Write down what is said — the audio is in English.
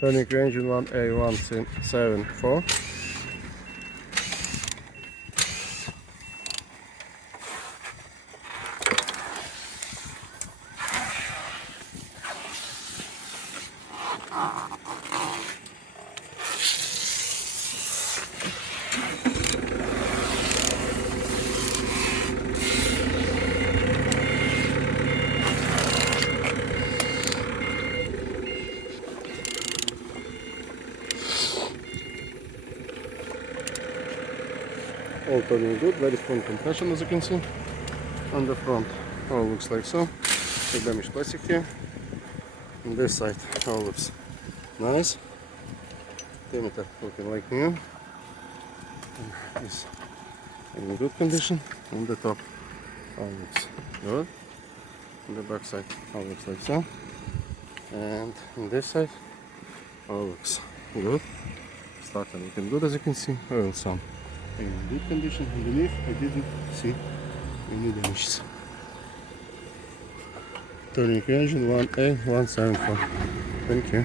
Turning engine 1A174. All turning good, very strong compression as you can see. On the front, all looks like so. No damage plastic here. On this side, all looks nice. Diameter looking like new. And is in good condition. On the top, all looks good. On the back side, all looks like so. And on this side, all looks good. Starter looking good as you can see. Oil some in good condition. Underneath, I didn't see any damages. Turning engine 1A174. Thank you.